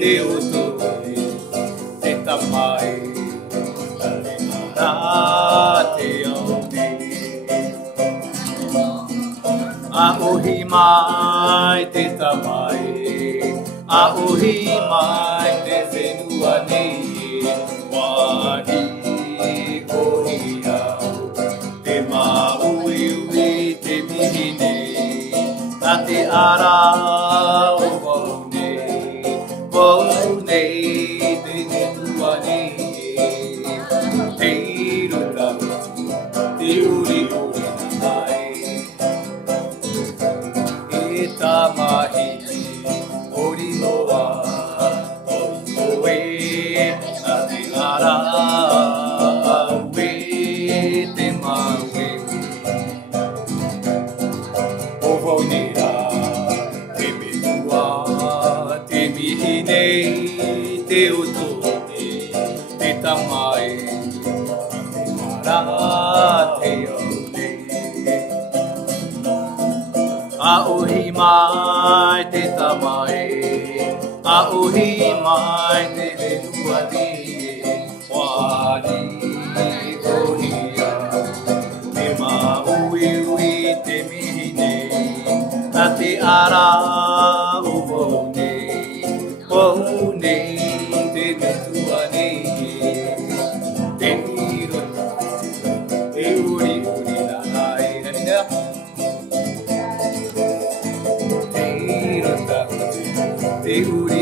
te oto te tamai na te aone a ohi mai te tamai a ohi mai te whenua nei wahi ohi au te maui ui te mihi nei na te ara o wau nei te whenua nei te iruta te uri uri nai e tamahi ori noa oe na te ara ue te maue o wau nei rā te metua te mihi nei te oto te tamai te mara te aune a ohi mai te tamai a ohi mai te whenua nei wani ohi au te maui ui te mihi nei na te ara o wau nei te metua nei te irota te uri uri nai hanina te irota te uri